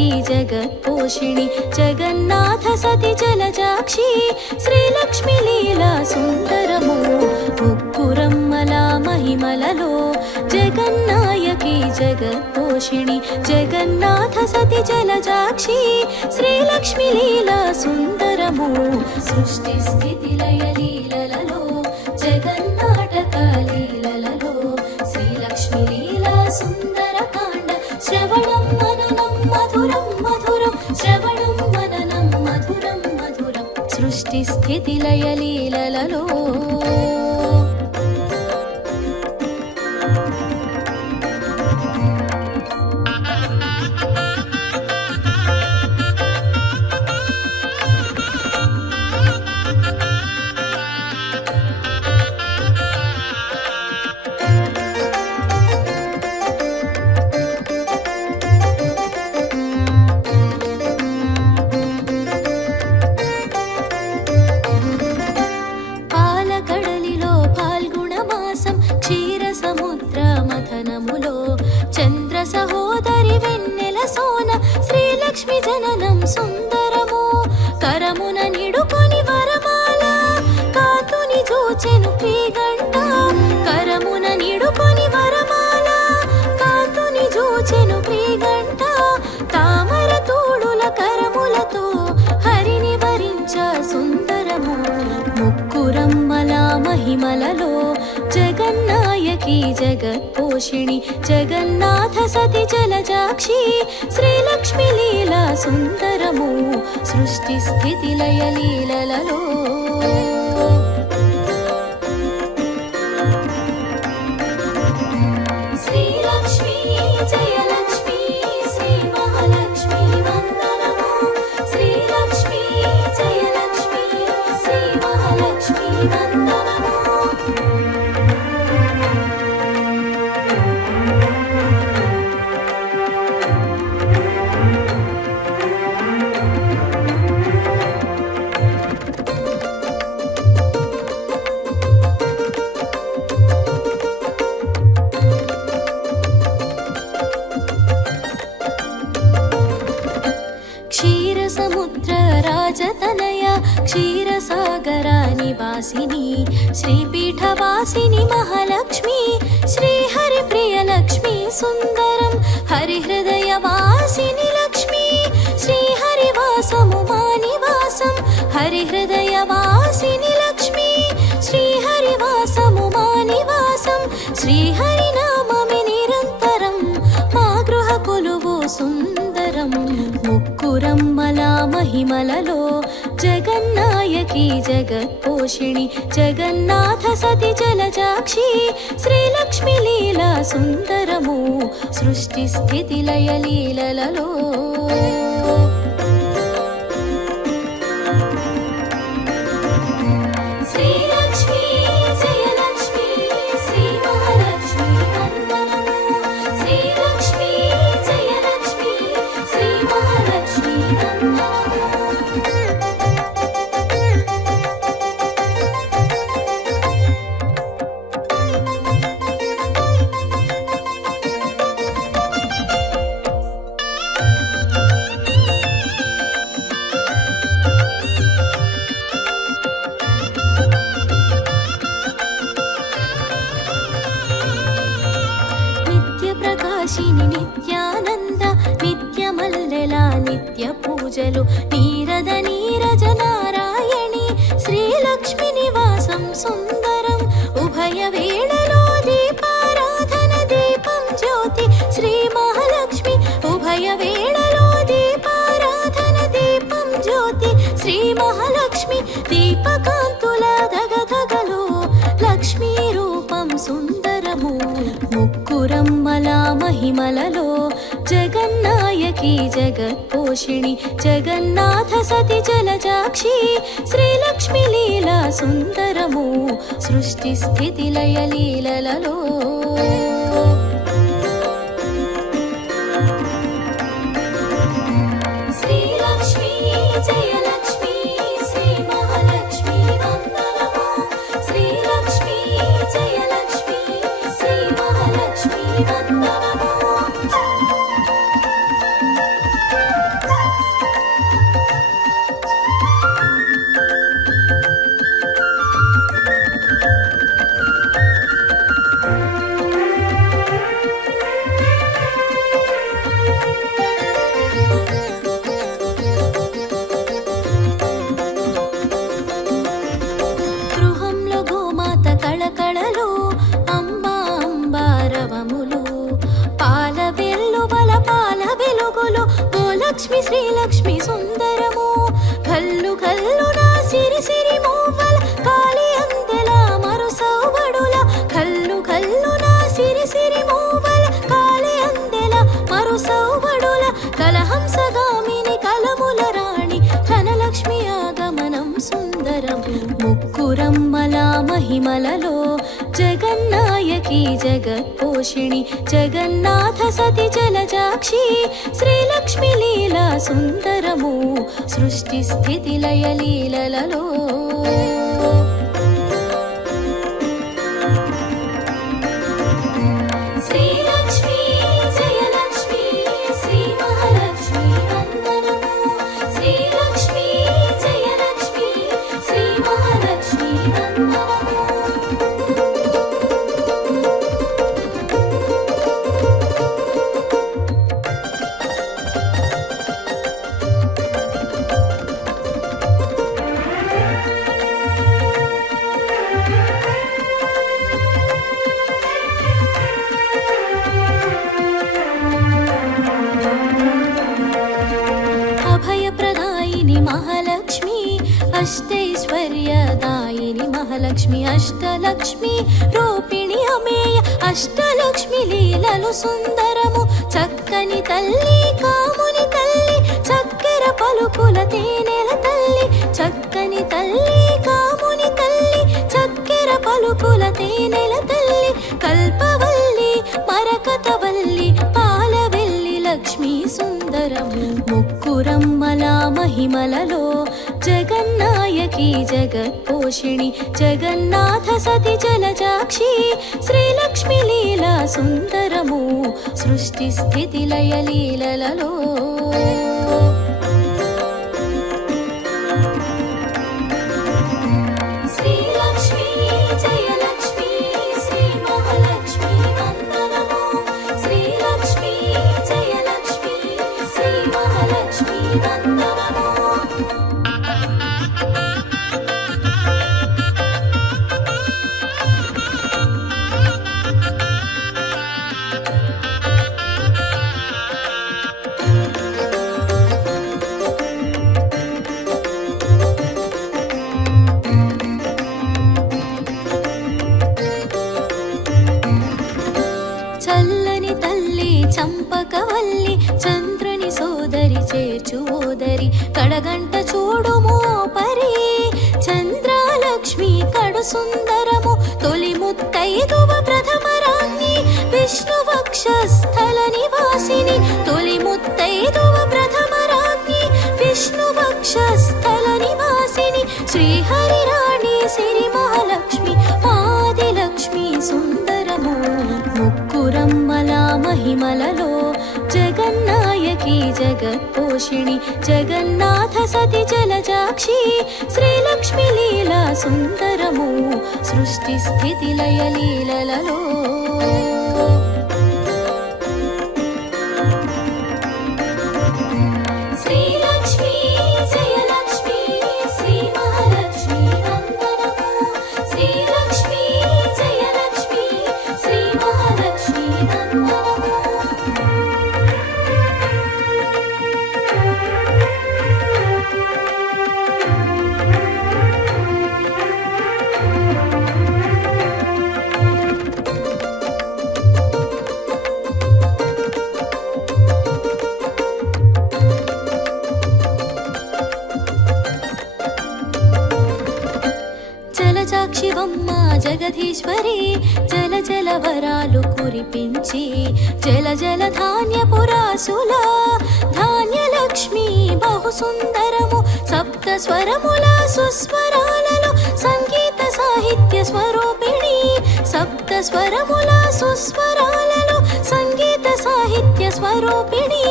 जगन्नायकी जगत्पोषिणि जगन्नाथ सति जलजाक्षी श्रीलक्ष्मी लीला सुन्दरमो मुग्गुरम्मला महिमలలో जगन्नायकी जगत्पोषिणि जगन्नाथ सति जलजाक्षी श्रीलक्ष्मी लीला सुन्दरमो सृष्टि स्थिति लय लीलలలో जगन्नाटक लीलలలో श्रीलक्ष्मी लीला सुन्दरकाण्ड श्रवणं मननं मधुरं मधुरं श्रवणं मननं मधुरं मधुरं सृष्टि स्थिति लय लीलలలో చంద్ర సహోదరి వెన్నెల సోన శ్రీలక్ష్మి జననం సుందరమో కరమున నిడుకొని వరమాల కాతుని జోచెను క్రీగంట కరమున నిడుకొని వరమాల కాతుని జోచెను క్రీగంట తామర తోడుల కరములతో హరిని వరించ సుందరమో ముక్కురమ్మల महिमలలో जगन्नायकी जगत्पोषिणि जगन्नाथ सति जलजाक्षी श्रीलक्ष्मी लीला सुन्दरमो सृष्टि स्थिति लय लीलలలో श्रीलक्ष्मी जयलक्ष्मी श्री महालक्ष्मी वन्दनमो श्रीलक्ष्मी जयलक्ष्मी श्री महालक्ष्मी वन्दनमो राजतनया क्षीरसागरा निवासिनी श्रीपीठवासिनी महालक्ष्मी श्रीहरिप्रियलक्ष्मी सुन्दरं हरिहृदयवासिनी लक्ष्मी श्रीहरिवासमुमानिवासं हरिहृदयवासिनी लक्ष्मी श्रीहरिवासमुमानिवासं श्रीहरिनाममे निरन्तरं मा गृहकुलुवो सुन्दरं मुक्कुरम्मला महिमలలో जगन्नायकी जगत्पोषिणि जगन्नाथ सति जलजाक्षी श्रीलक्ष्मी लीला सुन्दरमो सृष्टि स्थिति लय लीलలలో श्रीलक्ष्मी जयलक्ष्मी श्री महालक्ष्मी वन्दनमो श्रीलक्ष्मी जयलक्ष्मी श्री महालक्ष्मी वन्दनमो నిత్యానంద నిత్యమల్లెల నిత్య పూజలు నీరద నీరజ నారాయణి శ్రీలక్ష్మి నివాసం సుందరం ఉభయ వేళలో దీపారాధన దీపం జ్యోతి శ్రీ మహాలక్ష్మి ఉభయ వేళలో దీపారాధన దీపం జ్యోతి శ్రీ మహాలక్ష్మి దీపకాంతుల ధగధగలో లక్ష్మీ రూపం సుందరము ముక్కురమ్మల महिमలలో जगन्नायकी जगत्पोषिणि जगन्नाथ सति जलजाक्षी श्रीलक्ष्मी लीला सुन्दरमो सृष्टि स्थिति लय लीलలలో श्रीलक्ष्मी जयलक्ष्मी श्री महालक्ष्मी वन्दनमो श्रीलक्ष्मी जयलक्ष्मी श्री महालक्ष्मी वन्दनमो లక్ష్మి శ్రీలక్ష్మి సుందరము కల్లు కల్లు నా సిరి సిరి మూవల కాలి అందెల మరుసౌబడుల కల్లు కల్లు నా సిరి సిరి మూవల కాలి అందెల మరుసౌబడుల కలహంసగామిని కలముల రాణి ధనలక్ష్మి ఆగమనం సుందరం ముక్కురమ్మల మహిమలలో జగన్నాయకి జగత్పోషిణి జగన్నాథ సతి జలజాక్షి శ్రీలక్ష్మి లీలా సుందరము సృష్టి స్థితి లయ లీలలలో శ్రీలక్ష్మి జయలక్ష్మి శ్రీ మహాలక్ష్మి వందనము శ్రీలక్ష్మి జయలక్ష్మి శ్రీ మహాలక్ష్మి వందనము అభయప్రదాయిని మహాలక్ష్మి అష్టైశ్వర్యదాయిని మహాలక్ష్మి అష్టలక్ష్మి రూపిణి అమేయ అష్టలక్ష్మి లీలలు సుందరము చక్కని తల్లి కాముని తల్లి చక్కెర పలుకుల తేనెల తల్లి చక్కని తల్లి కాముని తల్లి చక్కెర పలుకుల తేనెల తల్లి కల్పవల్లి మరకతవల్లి పాలవెల్లి లక్ష్మీ సుందరము ముక్కురమ్మల మహిమలలో జగన్నాయకి జగత్పోషిణి జగన్నాథ సతి జలజాక్షి శ్రీలక్ష్మి లీలా సుందరము సృష్టి స్థితి లయ లీలలలో శ్రీలక్ష్మి జయలక్ష్మి శ్రీ మహాలక్ష్మి వందనము శ్రీలక్ష్మి జయలక్ష్మి శ్రీ మహాలక్ష్మి వందనము చల్లని తల్లి చంపకవల్లి చంద్రుని సోదరి చేర్చువోదరి కడగంట చూడుమో పరి చంద్రాలక్ష్మి కడు సుందరము తొలి ముత్తైదువ ప్రథమరాణి విష్ణువక్షస్థల నివాసిని తొలి ముత్తైదువ ప్రథమరాణి విష్ణువక్షస్థల నివాసిని శ్రీహరి రాణి సిరి మహాలక్ష్మి ఆదిలక్ష్మి సుందరము ముక్కురమ్మల మహిమలలో జగన్నాయకి జగత్పోషిణి జగన్నాథ సతి జలజాక్షి శ్రీలక్ష్మి లీలా సుందరము సృష్టి స్థితి లయ లీలలలో శ్రీలక్ష్మి జయలక్ష్మి శ్రీ మహాలక్ష్మి వందనము శ్రీలక్ష్మి జయలక్ష్మి శ్రీ మహాలక్ష్మి వందనము జలజాక్షివమ్మ జగదీశ్వరి జల జల వరాలు కురిపించి జల జల ధాన్యపురాసుల ధాన్యలక్ష్మి బహు సుందరము సప్త స్వరముల సుస్వరాలలో సంగీత సాహిత్య స్వరూపిణి సప్త స్వరముల సుస్వరాలలో సంగీత సాహిత్య స్వరూపిణి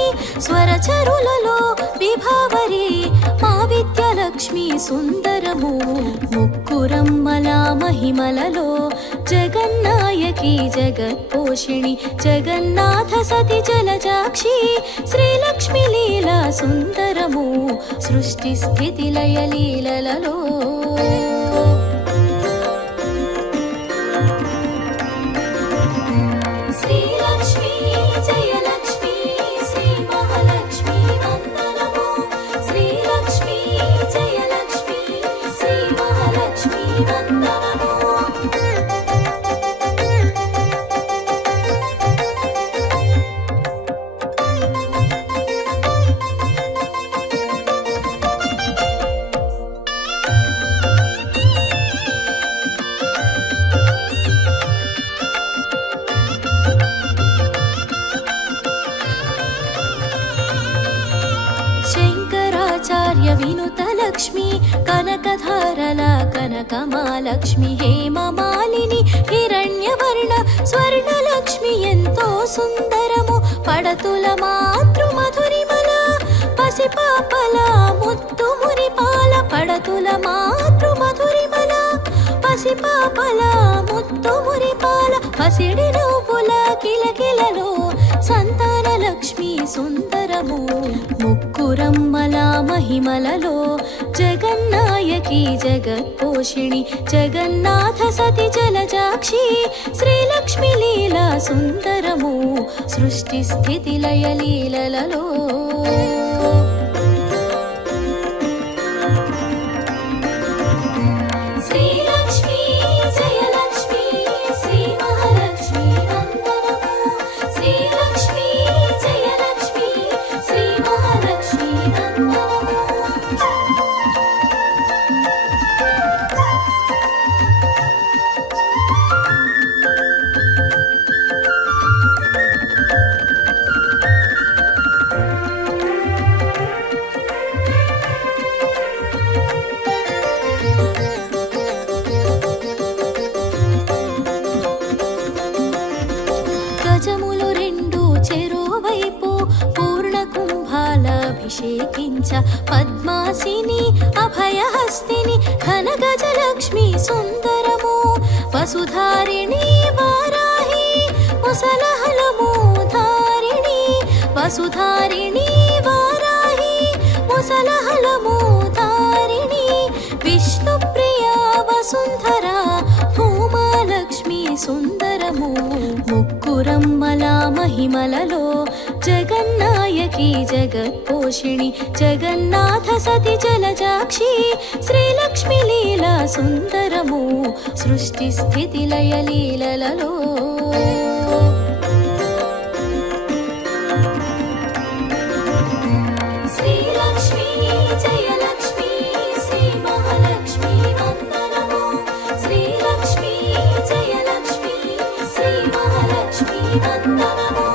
స్వరచరులలో విభావరి మా విద్యాలక్ష్మి సుందరము ముక్కురమ్మల మహిమలలో జగన్నాయకి జగత్పోషిణి జగన్నాథ సతి జలజాక్షి శ్రీలక్ష్మి లీలా సుందరము సృష్టి స్థితి లయ లీలలలో శ్రీలక్ష్మి జయలక్ష్మి శ్రీ మహాలక్ష్మి వందనము వందనము. శంకరాచార్య వినుత లక్ష్మి కనకధారల కనకమాలక్ష్మి హేమమాలిని హిరణ్యవర్ణ స్వర్ణలక్ష్మి ఎంతో సుందరము పడతుల మాతృ మధురిమల పసిపాపల ముత్తు మురిపాల పడతుల మాతృ మధురిమల పసిపాపల ముత్తు మురిపాల పసిడి నవ్వుల కిలకిలలో సంతాన లక్ష్మి సుందరము ముక్కురమ్మల మహిమలలో జగన్నాయకి జగత్పోషిణి జగన్నాథ సతి జలజాక్షి శ్రీలక్ష్మి లీలా సుందరము సృష్టి స్థితి లయ లీలలలో శ్రీలక్ష్మి జయలక్ష్మి శ్రీ మహాలక్ష్మి వందనము. శ్రీలక్ష్మి జయలక్ష్మి శ్రీ మహాలక్ష్మి వందనము. గజములు రెండు చెరోవైపు పూర్ణ కుంభాలభిషేకించ పద్మాసిని అభయహస్తిని ఘన గజలక్ష్మి సుందరము వసుధారిణి వారాహి ముసలహలము ధారిణి వసుధారిణి వారాహి ముసలహలము ధారిణి విష్ణుప్రియ వసుంధర భూమాలక్ష్మి సుందరము ముక్కురమ్మల మహిమలలో జగన్నాయకి జగత్పోషిణి జగన్నాథ సతి జలజాక్షి శ్రీలక్ష్మి లీలా సుందరము సృష్టి స్థితి లయ లీలలలో శ్రీలక్ష్మి జయలక్ష్మి శ్రీ మహాలక్ష్మి వందనము. శ్రీలక్ష్మి జయలక్ష్మి శ్రీ మహాలక్ష్మి వందనము.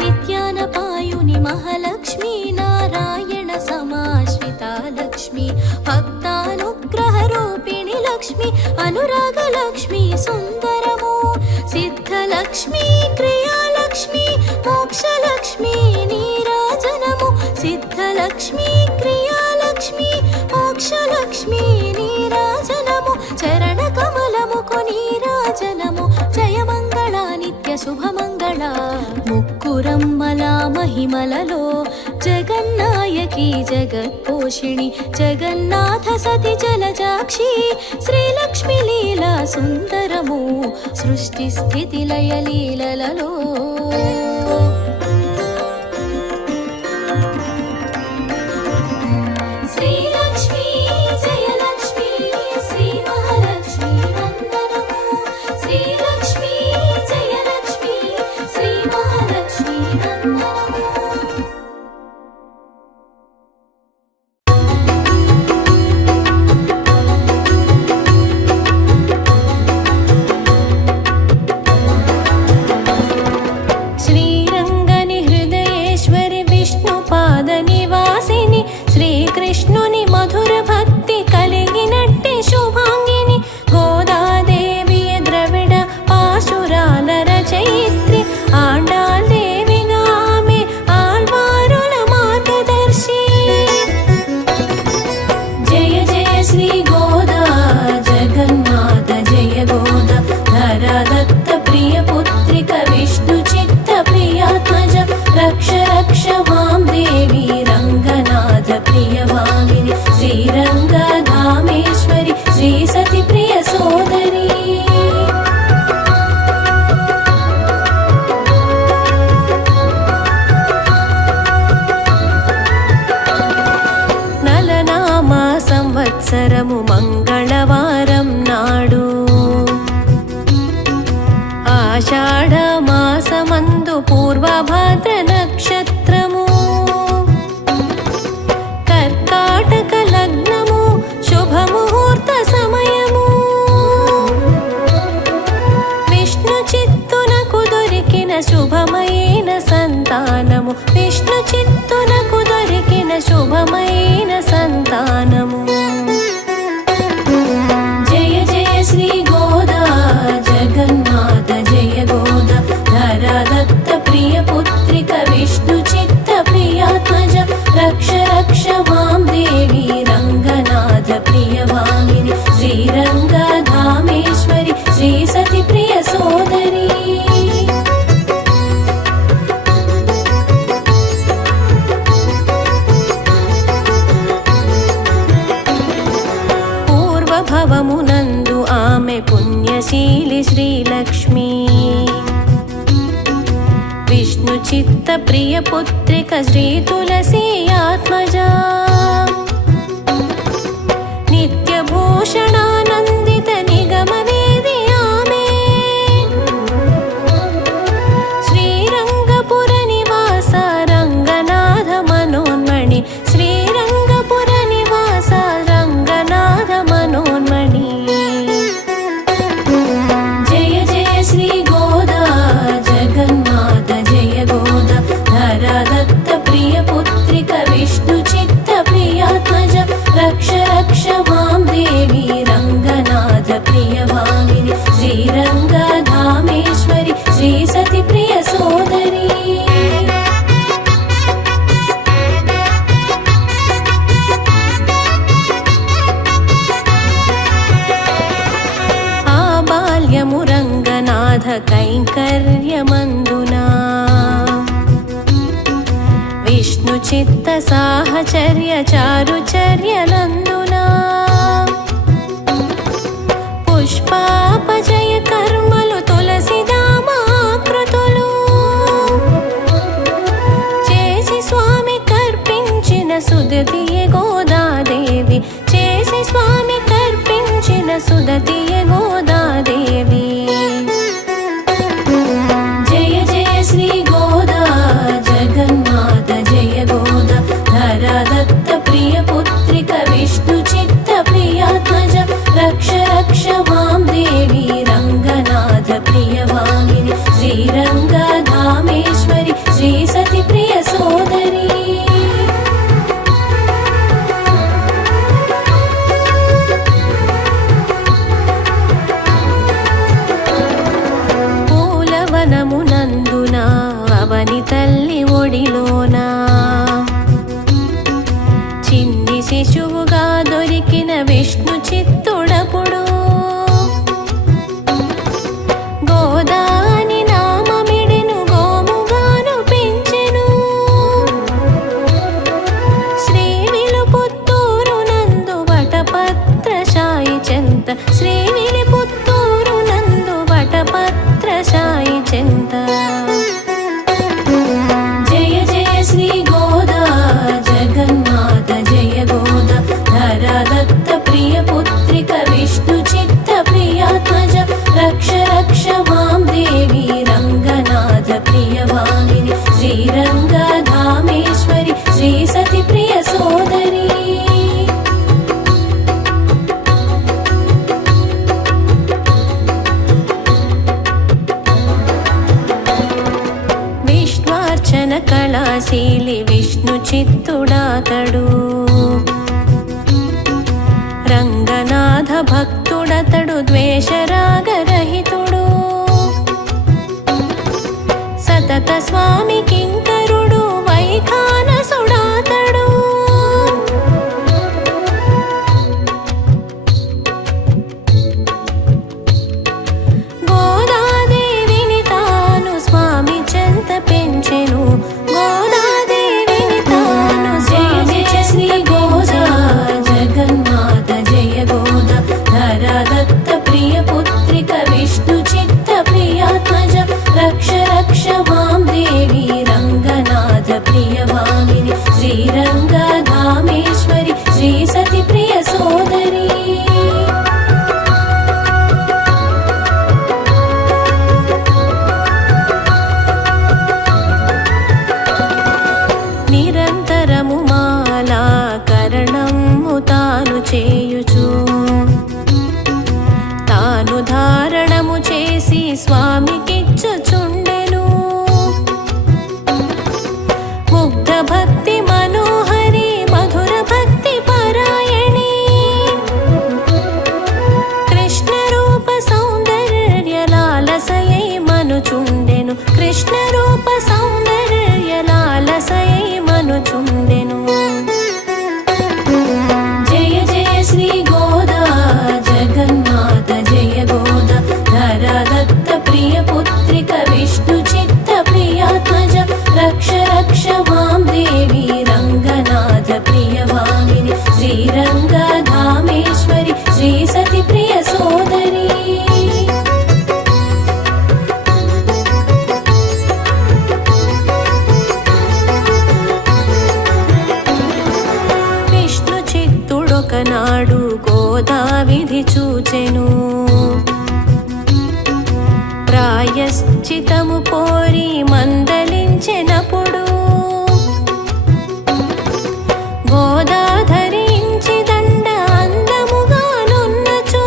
నిత్యానపాయుని మహాలక్ష్మి నారాయణ సమాశ్రితా లక్ష్మి భక్తానుగ్రహ రూపిణి లక్ష్మి అనురాగ లక్ష్మి సుందరము సిద్ధలక్ష్మి క్రియాలక్ష్మి మోక్షలక్ష్మి నీరాజనము సిద్ధలక్ష్మి క్రియాలక్ష్మి మోక్షలక్ష్మి నీరాజనము చరణ కమలముకు నీరాజనము జయమంగళ నిత్య శుభమంగళ ముక్కురమ్మల మహిమలలో జగన్నాయకి జగత్పోషిణి జగన్నాథ సతి జలజాక్షి శ్రీలక్ష్మి లీలా సుందరము సృష్టి స్థితి లయ లీలలలో శ్రీలక్ష్మి జయలక్ష్మి శ్రీ మహాలక్ష్మి వందనము. శ్రీలక్ష్మి జయలక్ష్మి శ్రీ మహాలక్ష్మి వందనము. శ్రీ धामेश्वरि श्री सति प्रिय सोदरी నలనామా సంవత్సరము మంగళవారం నాడు ఆషాఢ మాసమందు పూర్వభద్ర నక్షత్రము కర్కాటక లగ్నము శుభముహూర్త సమయము విష్ణు చిత్తునకు దొరికిన శుభమైన సంతానము విష్ణు చిత్తునకు దొరికిన శుభమైన సంతానము जय जय श्री गोदा जगन्नाथ जय गोदा धरा दत्त प्रिय पुत्रिक विष्णु चित्त प्रियात्मज रक्ष रक्ष मां देवी रङ्गनाथ प्रियवाहिनि श्रीरङ्गधामेश्वरि श्री सति प्रिय सोदरी భవమునందు ఆమె పుణ్యశీలి శ్రీలక్ష్మి విష్ణు చిత్త ప్రియ పుత్రిక శ్రీ తులసి ఆత్మజా నిత్యభూషణానందిత నిగమ వేది ఆమె శ్రీరంగపుర నివాస రంగనాథ మనోన్మణి శ్రీరంగపుర నివాస రంగనాథ మనోన్మణి जय जय श्री गोदा जगन्नाथ जय गोदा धरा दत्त प्रिय पुत्रिक विष्णु चित्त प्रियात्मज रक्ष रक्ष मां देवी रङ्गनाथ प्रियवाहिनि श्रीरङ्गधामेश्वरि श्री सति प्रिय सोदरी ఆ బాల్యము రంగనాథ కైంకర్యమందునా విష్ణు చిత్త సాహచర్య చారుచర్యలందునా పుష్పాపజయ కర్మలు తులసిదామాకృతులు చేసి స్వామి కర్పించిన సుదతియే గోదాదేవి చేసి స్వామి కర్పించిన సుదతియే గోదాదేవి जय जय श्री गोदा जगन्नाथ जय गोदा धरा दत्त प्रिय पुत्रिक विष्णु चित्त प्रियात्मज रक्ष रक्ष मां देवी रङ्गनाथ प्रियवाहिनि श्रीरङ्गधामेश्वरि श्री सति प्रिय सोदरी పూలవనమునందున అవని తల్లి ఒడిలోనా చిన్ని శిశువుగా దొరికిన విష్ణు చిత్తుడపుడు గోదాని నామమిడెను గోముగాను పెంచెను శ్రీవిలుపుత్తూరు నందు వటపత్రశాయి చెంత శ్రీవిలుపుత్తూరు నందు వటపత్రశాయి చెంత जय जय श्री गोदा जगन्नाथ जय गोदा धरा दत्त प्रिय पुत्रिक विष्णु चित्त प्रियात्मज रक्ष रक्ष मां देवी रङ्गनाथ प्रियवाहिनि श्रीरङ्गधामेश्वरि श्री सति प्रिय सोदरी విష్ణార్చన కళాశీలి విష్ణు చిత్తుడాతడు రంగనాథ భక్తుడతడు ద్వేషరాగరహితుడు సతత స్వామి కింకరుడు వైఖానసుడాతడు గోదాదేవిని తాను స్వామి చెంత పెంచెను గోదాదేవిని తాను जय जय श्री गोदा जगन्नाथ जय స్వామికిచ్చుచుండెను. ముగ్ధ భక్తి మనోహరి మధుర భక్తి పరాయణి కృష్ణ రూప సౌందర్య లాలసయై మనుచుండెను. కృష్ణ రూప సౌందర్య లాలసయై మనుచుండెను. జయ జయ శ్రీ గోదా జగన్మాత జయ గోదా ధరదత్త ప్రియ పుత్రిక విష్ణు చిత్త ప్రియాత్మజ రక్ష రక్ష మాం దేవి రంగనాథ ప్రియ భామిని శ్రీరంగధామేశ్వరి శ్రీ సతి ప్రియ సోదరి. విష్ణు చిత్తుడొకనాడు గోదా విధి చూచెను. ప్రాయశ్చితము కోరి మందలించెనప్పుడు గోదా ధరించి దండ అందముగానున్నచో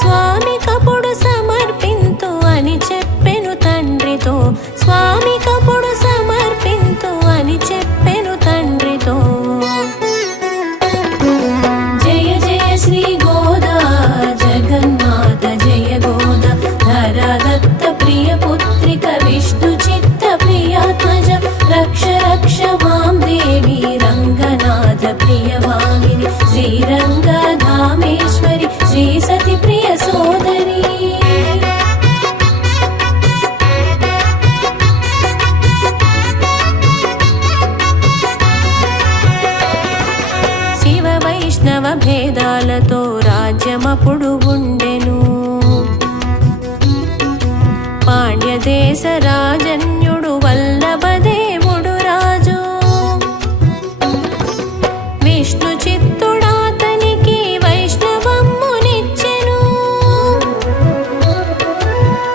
స్వామి కపుడు సమర్పింతు అని చెప్పెను తండ్రితో. స్వామి కపుడు సమర్పింతు అని చెప్పెను తండ్రితో. జయ జయ శ్రీ గోదా జగన్మాత జయ గోదా ధరదత్త ప్రియ పుత్రిక విష్ణు చిత్త ప్రియాత్మజ రక్ష రక్ష మాం దేవి రంగనాథ ప్రియ భామిని శ్రీరంగధామేశ్వరి శ్రీ సతి ప్రియ సోదరి. శివ వైష్ణవ భేదాలతో రాజ్యమప్పుడు ఉండెను. పాండ్యదేశ రాజన్యుడు వల్లభదేవుడు రాజు. విష్ణు చిత్తుడాతనికి వైష్ణవమ్మునిచ్చెను.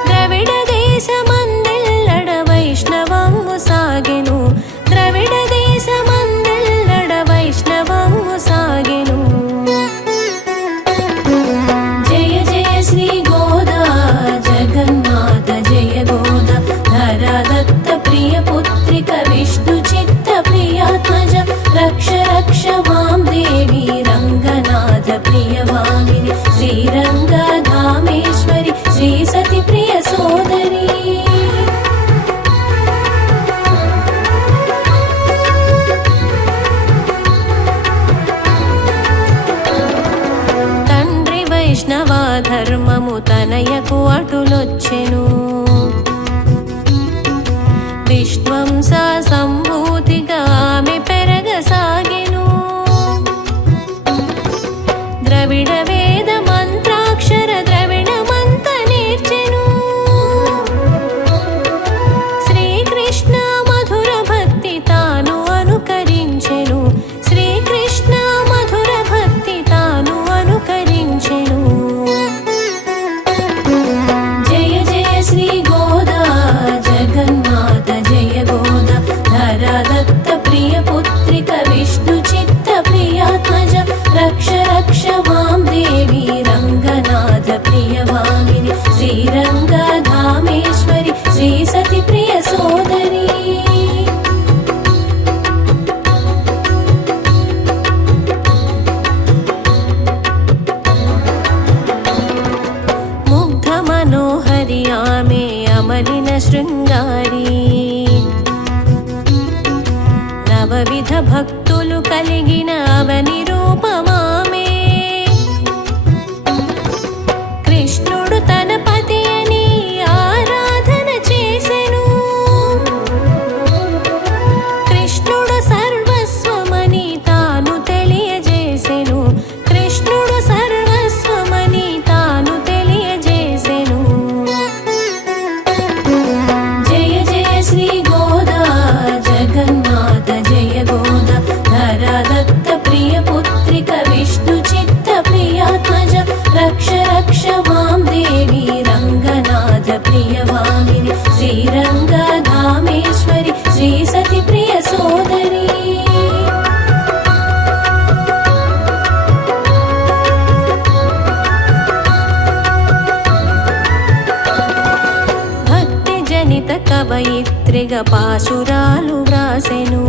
ద్రవిడ దేశమందెల్లడ వైష్ణవమ్ము సాగెను. ద్రవిడ దేశమందెల్లడ వైష్ణవమ్ము సాగెను. జయ జయ శ్రీ గోదా జగన్మాత జయ గోదా ధరదత్త ప్రియ పుత్రిక విష్ణు చిత్త ప్రియాత్మజ రక్ష రక్ష మాం దేవి రంగనాథ ప్రియ భామిని శ్రీరంగధామేశ్వరి శ్రీ సతి ప్రియ సోదరి. తండ్రి వైష్ణవ ధర్మము తనయకు అటులొచ్చెను. విశ్వంస సంభూతిగా ఆమె పెరగసాగెను. ద్రవిడ వేద మంత్రాక్షర ద్రవిడమంత నేర్చెను. శ్రీకృష్ణ మధుర భక్తి తాను అనుకరించెను. శ్రీకృష్ణ మధుర భక్తి తాను అనుకరించెను. జయ జయ శ్రీ గోదా జగన్మాత జయ గోదా ధరదత్త ప్రియ పుత్రిక విష్ణు చిత్త ప్రియాత్మజ రక్ష రక్ష మాం దేవి రంగనాథ ప్రియ భామిని శ్రీరంగధామేశ్వరి శ్రీ సతి ప్రియ సోదరి. ముగ్ధ మనోహరి ఆమె అమలిన శృంగారి. నవవిధ భక్తులు కలిగిన అవని రూపమామే. కృష్ణుడు తన పతి అని ఆరాధన చేసెను. కృష్ణుడు సర్వస్వమని తాను తెలియజేసెను. కృష్ణుడు సర్వస్వమని తాను తెలియజేసెను. జయ జయ శ్రీ గోదా జగన్మాత జయ గోదా ధరదత్త ప్రియ పుత్రిక విష్ణు చిత్త ప్రియాత్మజ రక్ష రక్ష మాం దేవి రంగనాథ ప్రియ భామిని శ్రీరంగధామేశ్వరి శ్రీ సతి ప్రియ సోదరి. జనిత కవయిత్రిగా పాశురాలు వ్రాసెను.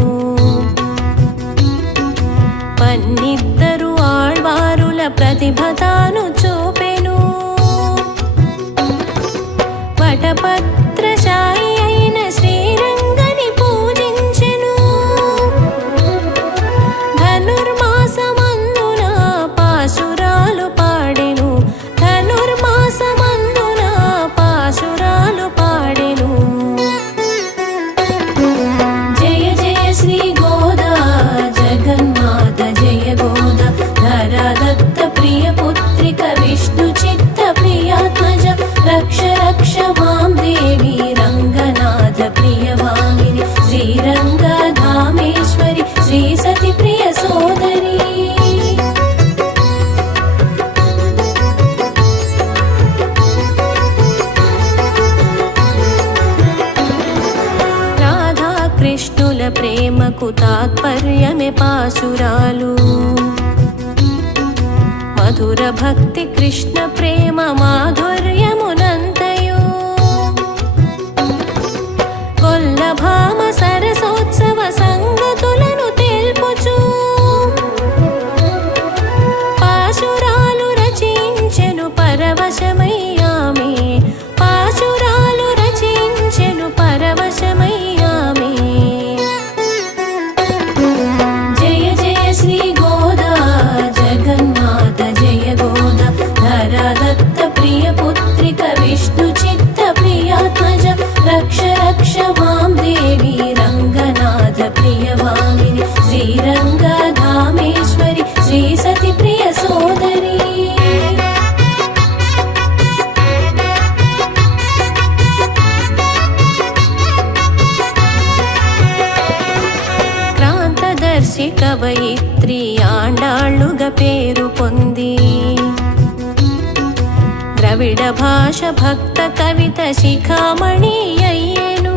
పన్నిద్దరు ఆళ్వారుల ప్రతిభ తాను చూపెను. వటపత్రశాయి అయిన శ్రీరంగని పూజించెను. ధనుర్మాసమందున పాశురాలు పాడెను. ధనుర్మాసమందున పాశురాలు పాడెను. జయ జయ శ్రీ గోదా జగన్మాత జయ గోదా ధరాదత్త ప్రియ పుత్రిక విష్ణు చిత్త ప్రియాత్మజ రక్ష రక్ష మాం దేవి రంగనాథ ప్రియవామిని శ్రీరంగధామేశ్వరి శ్రీ సతి ప్రియ సోదరి. రాధా కృష్ణుల ప్రేమకు తాత్పర్యమే పాశురాలు. మధుర భక్తి కృష్ణ ప్రేమ మాధుర్యమునంతయు. కొల్లభామ సరసోత్సవ సంగతులను తెలుపుచు పాశురాలు రచించెను పరవశమయ్యామే. పాశురాలు రచించెను పరవశమయ్యామే. జయ జయ శ్రీ గోదా జగన్మాత జయ గోదా ధరాదత్త ప్రియ పుత్రిక విష్ణు చిత్త ప్రియాత్మజ రక్ష రక్ష మాం దేవి రంగనాథ ప్రియవామిని శ్రీరంగధామేశ్వరి శ్రీ సతి ప్రియ సోదరి. క్రాంతదర్శి కవయిత్రి ఆండాళ్ళుగా పేరు పొంది. ద్రవిడ భాష భక్త కవిత శిఖామణి అయ్యేను.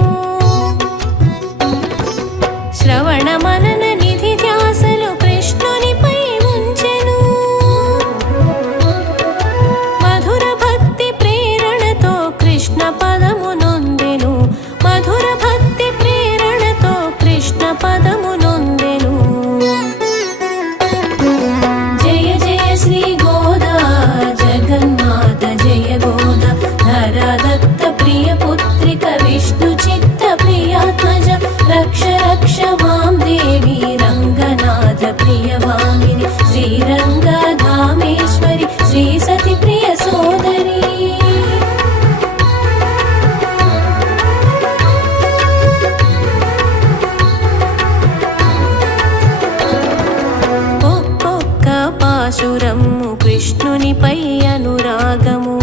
శ్రవణ మనన నిధి ధ్యాసలు కృష్ణునిపై ఉంచెను. మధుర భక్తి ప్రేరణతో కృష్ణ పదము నొందెను. మధుర భక్తి ప్రేరణతో కృష్ణ పదము నొందెను. జయ జయ శ్రీ గోదా జగన్మాత జయ గోదా ధరాదత్త ప్రియ పుత్రిక విష్ణు చిత్త ప్రియాత్మజ రక్ష రక్ష మాం దేవి రంగనాథ ప్రియవామిని శ్రీరంగధామేశ్వరి శ్రీ సతి ప్రియ సోదరి. ఒక్కొక్క పాశురము కృష్ణునిపై అనురాగము.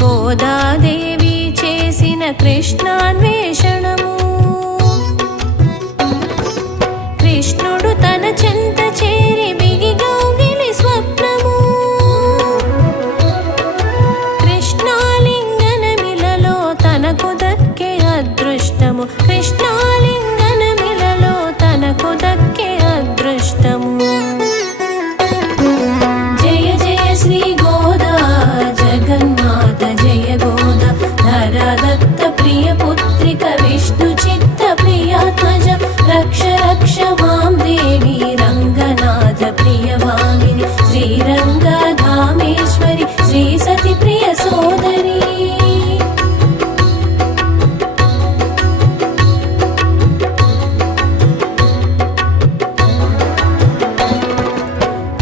గోదాదేవి చేసిన కృష్ణాన్వేషణము. కృష్ణుడు తన చెంత చేరి బిగిగౌగిలి స్వప్నము. కృష్ణాలింగనమిలలో తనకు దక్కే అదృష్టము. కృష్ణాలింగనమిలలో తనకు దక్కే అదృష్టము. జయ జయ శ్రీ గోదా జగన్మాత జయ గోదా ధరాదత్త ప్రియ పుత్రిక విష్ణు చిత్త ప్రియాత్మజ రక్ష రక్ష మాం దేవి రంగనాథ ప్రియవామిని శ్రీరంగధామేశ్వరి శ్రీ సతి ప్రియ సోదరి.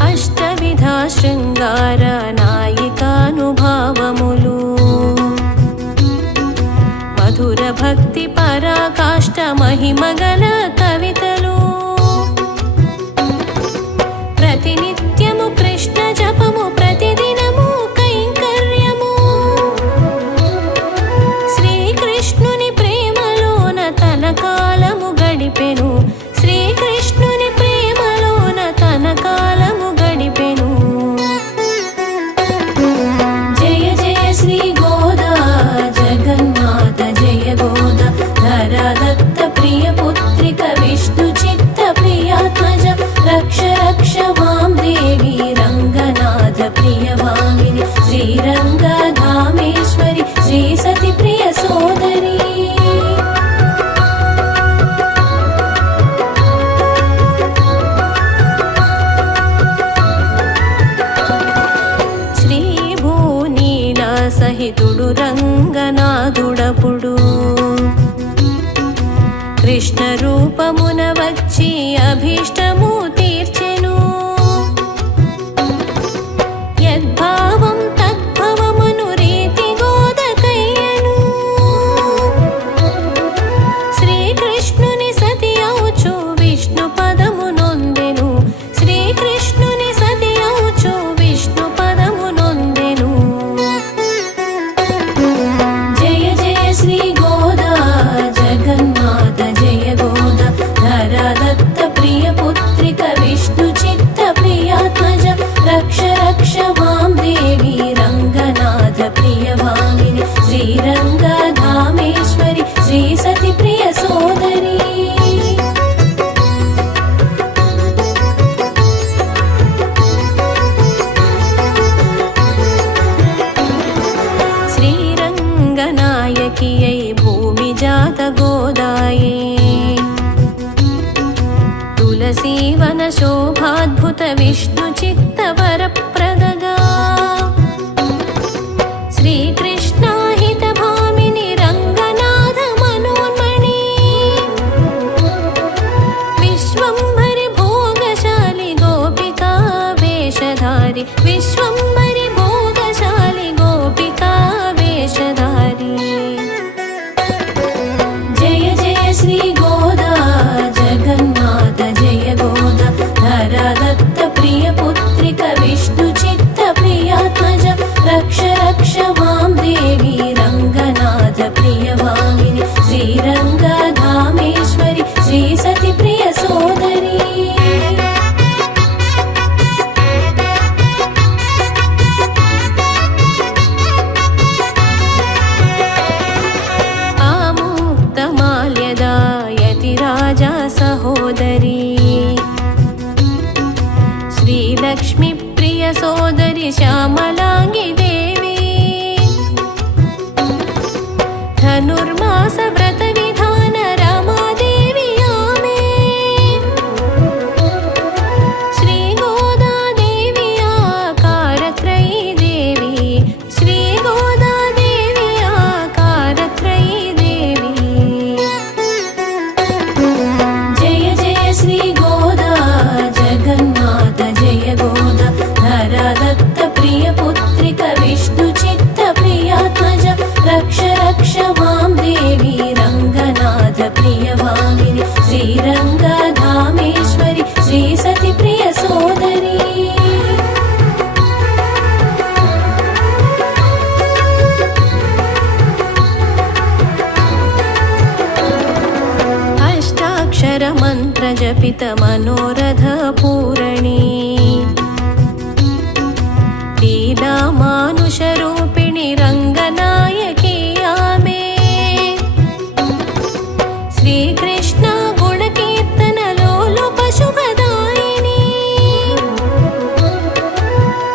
అష్టవిధా శృంగార నాయికానుభావములు. మధుర భక్తి పరాకాష్ట మహిమగల కవితలు. ప్రతినిత్యము కృష్ణ జపము ప్రతిదినము కైంకర్యము. శ్రీకృష్ణుని ప్రేమలోన తన కాలము గడిపెను. శ్రీకృష్ణుని ప్రేమలోన తన కాలము గడిపెను. జయ జయ శ్రీ గోదా జగన్మాత జయ గోదా ధరాదత్త ప్రియ పుత్రిక నాదుడపుడు కృష్ణ రూపమున వచ్చి అభీష్టము తీర్చెను యద్భావం తద్భవమును రీతి గోదకయ్యను శ్రీకృష్ణుని సతి ఔచు విష్ణు పదము నొందెను శ్రీకృష్ణుని సతి ఔచు విష్ణు పదము నొందెను జయ జయ శ్రీ గోదా జగన్మాత జయ గోదా ధరాదత్త ప్రియ పుత్రిక విష్ణు చిత్త ప్రియాత్మజ రక్ష రక్ష మాం దేవి రంగనాథ ప్రియ భామిని శ్రీరంగధామేశ్వరి శ్రీ సతి ప్రియ సోదరి శ్రీరంగనాయకియై భూమి జాత గోదాయే తులసీవన శోభాద్భుత విష్ణు చిత్త వరప్రదగా శ్రీకృష్ణాహిత భామిని రంగనాథ మనోన్మణి విశ్వంభరి భోగశాలి గోపికా వేషధారి విశ్వంభరి భోగశాలి గోపికా వేషధారి జయ జయ శ్రీ గోదా జగన్మాత జయ గోదా ధరాదత్త ప్రియ పుత్రిక విష్ణు చిత్త ప్రియాత్మజ రక్ష రక్ష మాం దేవి రంగనాథ ప్రియ భామిని శ్రీరంగధామేశ్వరి శ్రీ సతి ప్రియ సోదరి ఆముక్తమాల్యదాయతి రాజా సహోదరి శ్రీలక్ష్మి ప్రియ సోదరి శ్యామలాంగి దేవి ధనుర్మాస వ్రత విధాన రమాదేవి ఆమె శ్రీ గోదాదేవి ఆకారత్రయీ దేవి శ్రీ గోదాదేవి ఆకారత్రయీ దేవి జయ జయ శ్రీ గోదా జగన్మాత జయ గోదా ధరాదత్త ప్రియ పుత్రిక విష్ణు చిత్త ప్రియాత్మజ రక్ష రక్ష మాం దేవి రంగనాథ ప్రియ భామిని శ్రీరంగధామేశ్వరి శ్రీ సతి ప్రియ సోదరి అష్టాక్షర మంత్ర జపిత మనోరథ పూరణి లీలా మానుష రూపిణి రంగనాయకి ఆమె శ్రీకృష్ణ గుణ కీర్తనలో పశుభదాయిని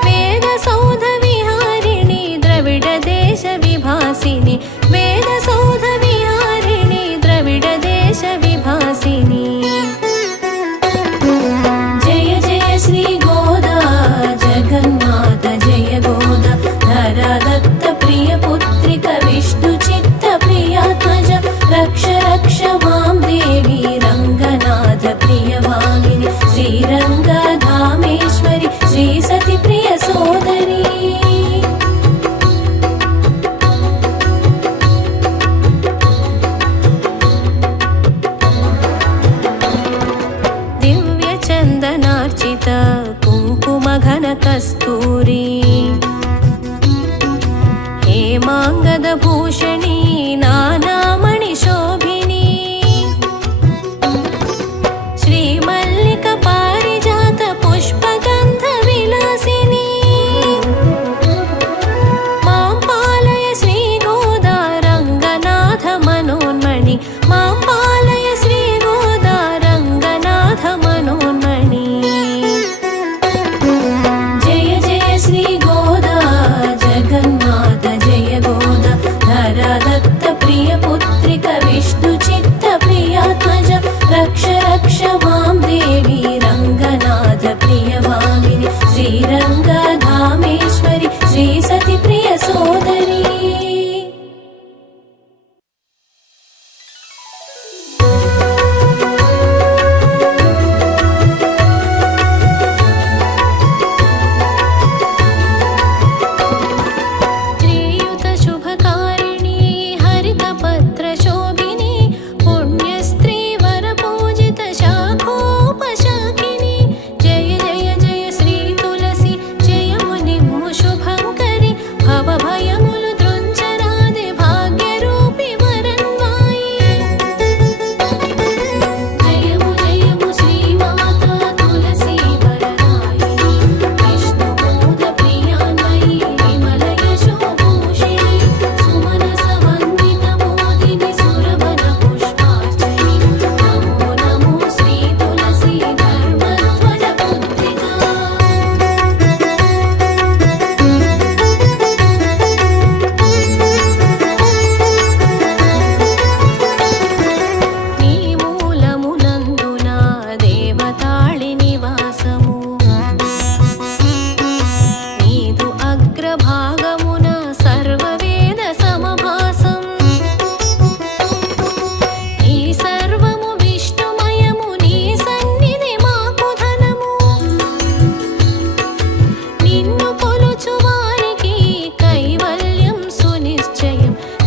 వేద సౌధ విహారిణి ద్రవిడ దేశ విభాసిని వేద సౌధ విహారిణి ద్రవిడ దేశ విభాసిని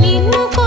నిన్ను